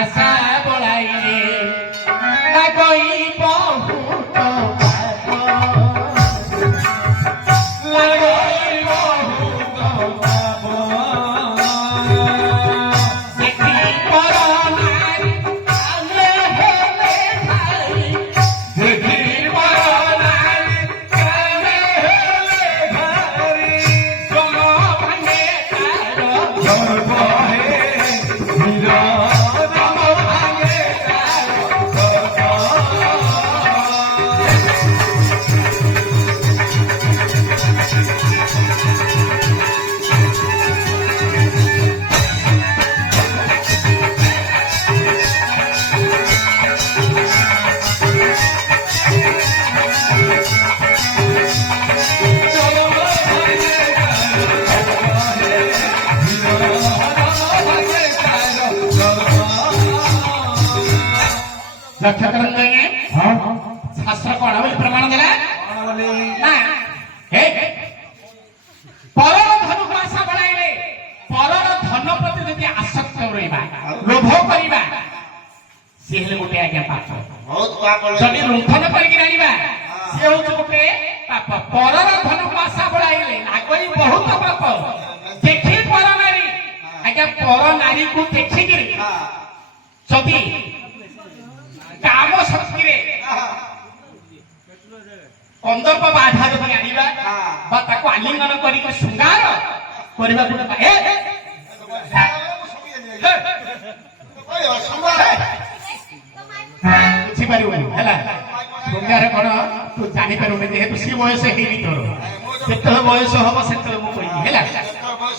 আশা বলাইলে লাগই বহুত লাগই বহুত দেখি করোনার কালে হেলে ভাই দেখি করোনার কালে হেলে ভাই জমা ভাঙে তার গর্ব হে হীরা জমা ভাঙে তার গর্ব लक्ष्य करून जाएंगे शास्त्र कोण बोली प्रमाण दिला ना हे परर धनुक आशा बनाइले परर धन प्रति यदि आसक्त रहिबा लोभ करिबा से हेले गोटे आज्ञा पाप बहुत पाप जदि लुंठन करिकि रानिबा से होछ गोटे पाप परर धनुक आशा बनाइले लागई बहुत पाप देखि पर नारी आज्ञा पर नारी को देखिकि जदि काम शक्ति रे कंदर्प बाधा जदि आनिबा बा ताको आलिंगन करी को शृंगार करबा को ए बुझी पारिबो हैला शृंगार कोन तू जानि पारुने जेहेतु सी बयस हेनी तोर केते बयस हबो सेते मु कहि हैला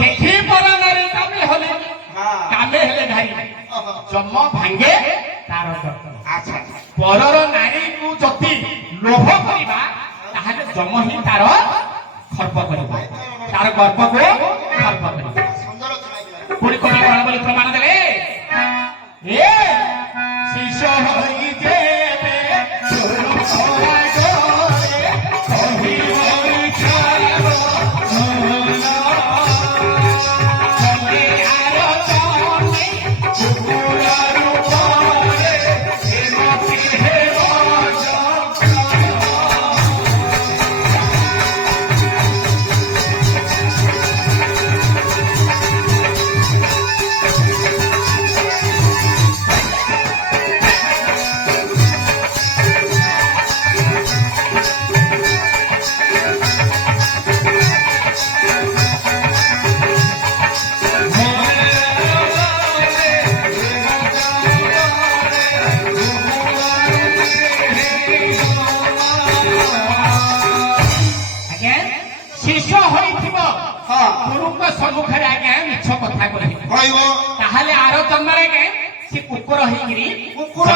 देखि पर नारी कामे हेले घारी जम भांगे तार अच्छा परर नारी को जति लोभ करिबा ताहाले जम ही तार खर्प करिबा तार गर्भ को खर्प करिबा पुरी कवि कोन बोली प्रमाण देले ए शिष्य होई जेबे छोरा गोरे कहि होई खाइबो चले आरो तोने चुपुरा रूपरे शिष्य होइथिब गुरुक सम्मुखरे आज्ञा मिछ कथा कहइबो ताहाले आरो जन्मरे के से कुकुर होइगिरी कुकुर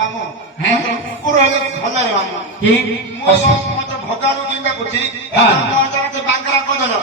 मामू हैं कुकुर हेले भले रे मामू कि मत भगानु जिंदा कुछि से बांकरा को दलो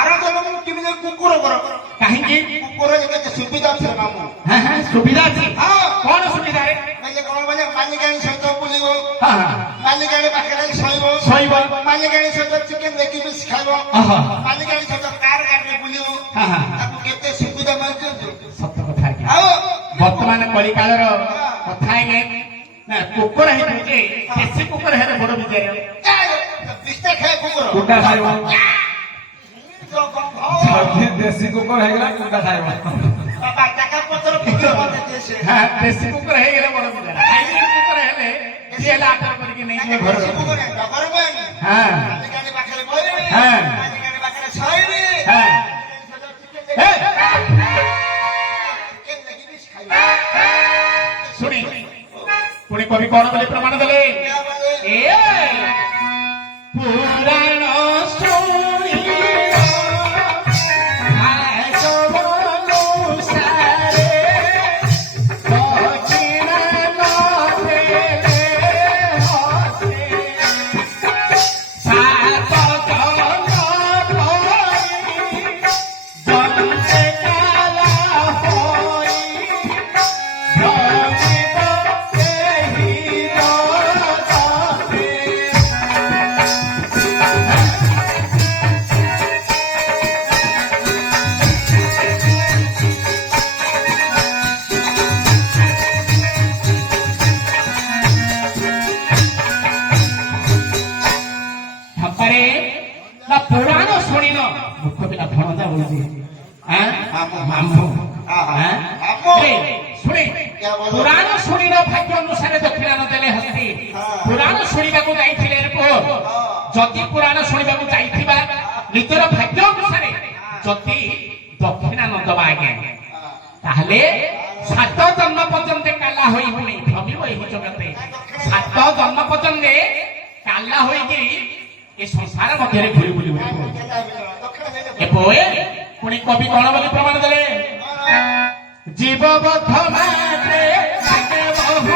आरो दलो मु किमे कुकुर कर काहे कि कुकुर के सुविधा छे मामू हां हां सुविधा छी कोन सुविधा रे बोले मालिकाणी सहित बुलिबो हां मालिकाणी पाखरे सोइबो मालिकाणी सहित चिकेन देखि बिस खाइबो मालिकाणी सहित कार गाड़ी बुलिबो ताकू केते सुविधा मानछ सत्य कथा कि वर्तमान कलिकालर कथा हे ना कुकुर हे जे देसी कुकुर हे बड़ विजय बिस्ते खाए कुकुर कुंडा खाइबो छाती देसी कुकुर हे गेला कुंडा खाइबो बाबा टाका पत्र फिकर मते देसे हां देसी कुकुर हे गेला बड़ विजय हाइब्रिड कुकुर हेले से लाकर करके नहीं घर कुकुर है घर में हां मालिकाणी पाखरे बोइबे हां मालिकाणी पाखरे सोइबे हां ए सुनी पुणी कवि कौन बोले प्रमाण देले ए पुराण सुनी Oh बोलती हैं मामू हैं শুনে পুরাণ শুনির ভাগ্য অনুসারে দক্ষিণান দেলে হস্তি পুরাণ শুনিবাকু যাইছিলে এরপর যদি পুরাণ শুনিবাকু যাইথিবা নিজের ভাগ্য অনুসারে যদি দক্ষিণান দেবা আজ্ঞা তাহলে 7 জন্ম পর্যন্ত কালা হইবনি ভ্রমিব এই জগতে 7 জন্ম পর্যন্ত কালা হইকি এ সংসার মধ্যে ঘুরি বুলি এপরে পুনি কবি কোন বলি প্রমাণ দেলে জীববদ্ধ মাত্রে থাকে বহু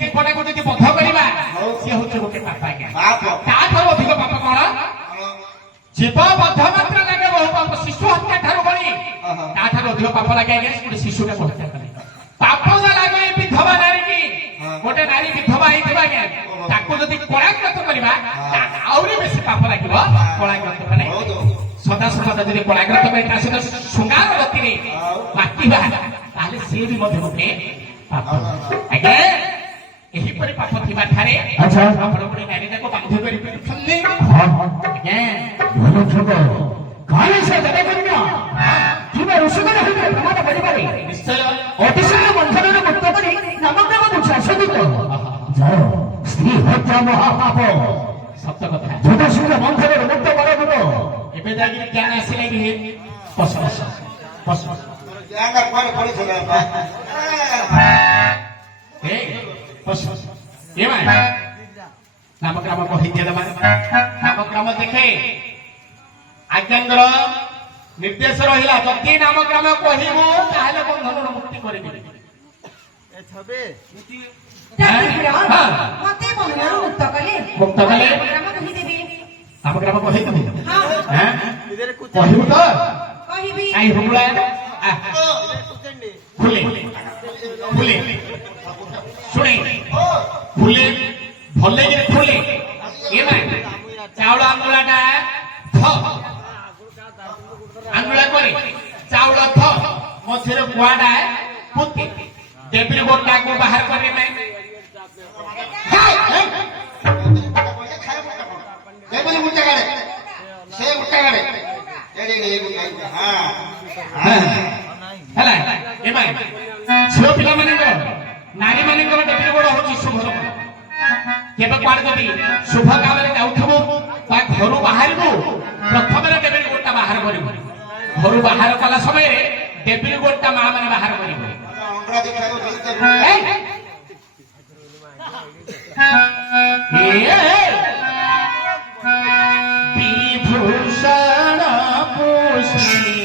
জীবটাকে যদি বদ্ধ করা সে হচ্ছে গোটে পাপ আজ্ঞা তাঠার অধিক পাপ কোণ জীববদ্ধ মাত্র লাগে বহু পাপ শিশু হত্যা ঠার বলি তাঠার অধিক পাপ লাগে আজ্ঞা গোটে শিশুকে হত্যা করে পাপ লাগে বিধবা নারী কি গোটে নারী বিধবা হইଥିବା আজ্ঞা তাকে যদি কଳାଗ୍ରତ କରିବା আହୁରି বেশি পাপ লাগিব কଳାগ্রত মানে সদা সদা যদি কଳାଗ୍রত করে তা সହିତ শৃঙ্গার গতিরে মাতিবা তাহলে সে ବି ମଧ୍ୟ ଗୋଟେ পাপ আজ্ঞা ଏହିପରି ପାପ ଥିବା ଠାରେ ଆପଣ ଗୋଟେ ନାରୀଟାକୁ ବାଧ୍ୟ କରି ପିଟୁଛନ୍ତି ଆଜ୍ଞା ଭଲ ଛୋଟ କାଳେ ସେ ଦେବେ କରିବ କିମ୍ବା ଋଷିକର ହୋଇଥିଲେ ପ୍ରମାଣ କରିପାରେ ନିଶ୍ଚୟ ଅତିଶୟ ବନ୍ଧନରେ ମୁକ୍ତ କରି ନାମଗ୍ରାମ ଶାସନିତ ଯାଅ ସ୍ତ୍ରୀ ହତ୍ୟା ମହାପାପ ସତ କଥା ଯୁଦ୍ଧଶୀଳ ବନ୍ଧନରେ ମୁକ୍ତ କରାଯିବ ଏବେ ଯାଇକି ଜ୍ଞାନ ଆସିଲା କି ବସ ବସ ବସ ଜ୍ଞାନ ପରେ ପଡ଼ିଥିଲା বস এ ভাই নামগ্রাম কহি দিয়ে দেবা নামগ্রাম দেখে আজ্ঞাঙ্গর নির্দেশ রহিলা যদি নামগ্রাম কহিবু তাহলে বন্ধনর মুক্তি করে দিবে মতে বন্ধনর মুক্ত কলে নামগ্রাম কহি দেবে নামগ্রাম কহি দেবে হ্যাঁ কহিবু তো কহিবি আই হুমলা খুলে খুলে শুনে খুলে ভলে যে খুলে এ ভাই চাউল আঙ্গুলাটা থ আঙ্গুলা করে চাউল থ মধ্যে কুয়াটা পুতি দেবীর গোটাকে বাহার করে নাই দেবীর গুটা গাড়ে সে গুটা গাড়ে ହେଲା ଏ ଭାଇ ଝିଅ ପିଲାମାନଙ୍କର ନାରୀ ମାନଙ୍କର ଦେବୀର ଗୋଡ଼ ହଉଛି ଶୁଭ କେବେ କୁଆଡେ ଯଦି ଶୁଭ କାମରେ ଯାଉଥିବୁ ତା ଘରୁ ବାହାରିବୁ ପ୍ରଥମରେ ଦେବୀର ଗୋଡ଼ଟା ବାହାର କରିବୁ ଘରୁ ବାହାର କଲା ସମୟରେ ଦେବୀର ଗୋଡ଼ଟା ମା ମାନେ ବାହାର କରିବୁ বিভূষণ পুষ্টি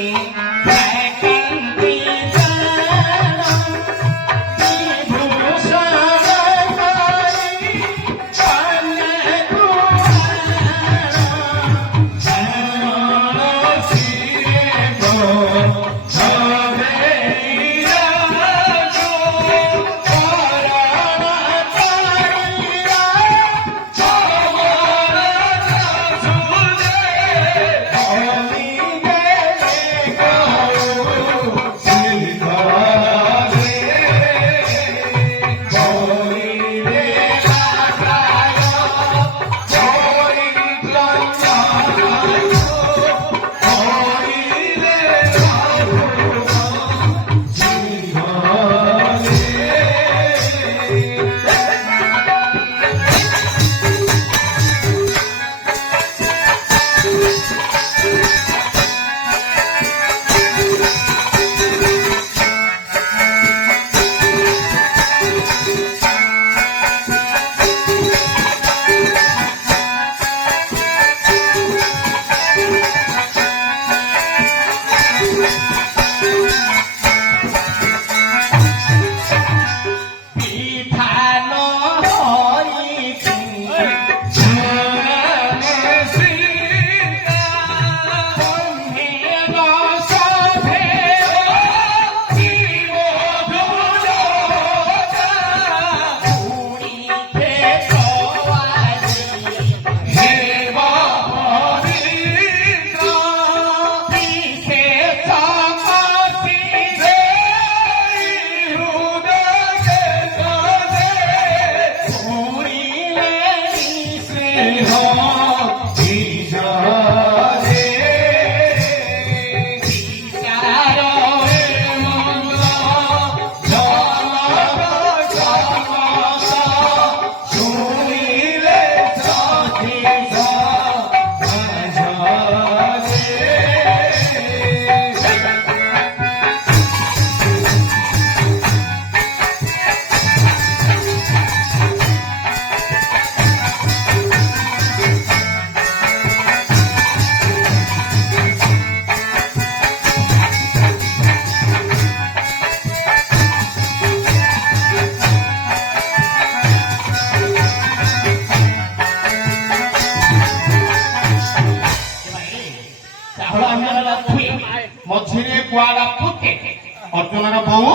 ଅର୍ଜୁନର ବୋଉ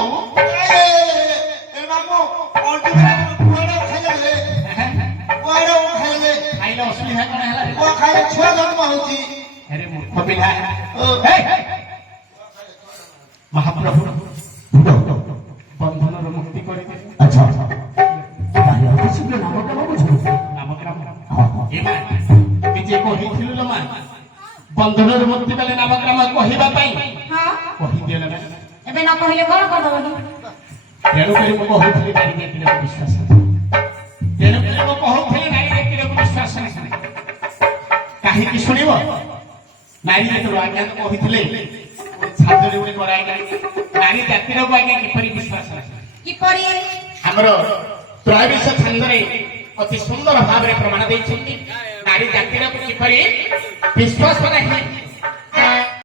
ଏ ମାମୁ କୁଆଡେ ଖାଇଲେ କୁଆଡେ ଖାଇଲେ ଖାଇଲେ ଅସୁବିଧା କଣ ହେଲା ରେ? କୁଆ ଖାଇଲେ ଛୁଆ ଜନ୍ମ ହଉଛି ଆରେ ମୂର୍ଖ ପିଲା ଓ, ହେ! ମହାପ୍ରଭୁ ବନ୍ଧନରୁ ମୁକ୍ତି କରିବେ ଆଚ୍ଛା ତାହେଲେ ଅତି ଶୀଘ୍ର ନାମଗ୍ରାମ ବୁଝୁ ନାମଗ୍ରାମ ହଁ ହଁ ଏ ମା ନିଜେ କହିଥିଲୁ ଲୋ ମା ବନ୍ଧନରୁ ମୁକ୍ତି ପାଇଲେ ନାମଗ୍ରାମ କହିବା ପାଇଁ ହଁ କହିଦିଅ ନା ଏବେ ନ କହିଲେ କଣ କରିଦବ ତେଣୁକରି ମୁଁ କହୁଥିଲି ନାରୀ ଜାତିର ବିଶ୍ୱାସ ତେଣୁକରି ମୁଁ କହୁଥିଲି ନାରୀ ଜାତିର ବିଶ୍ୱାସ କାହିଁକି ଶୁଣିବ ନାରୀ ଜାତିର ଆଜ୍ଞା କହିଥିଲେ ଛାତ୍ରରେ ଗୋଟେ କରା ଆଜ୍ଞା ନାରୀ ଜାତିର ଆଜ୍ଞା କିପରି ବିଶ୍ୱାସ କିପରି ଆମର ତ୍ରୟୋଦଶ ଛାନ୍ଦରେ ଅତି ସୁନ୍ଦର ଭାବରେ ପ୍ରମାଣ ଦେଇଛନ୍ତି ନାରୀ ଜାତିର କିପରି ବିଶ୍ୱାସ ନାହିଁ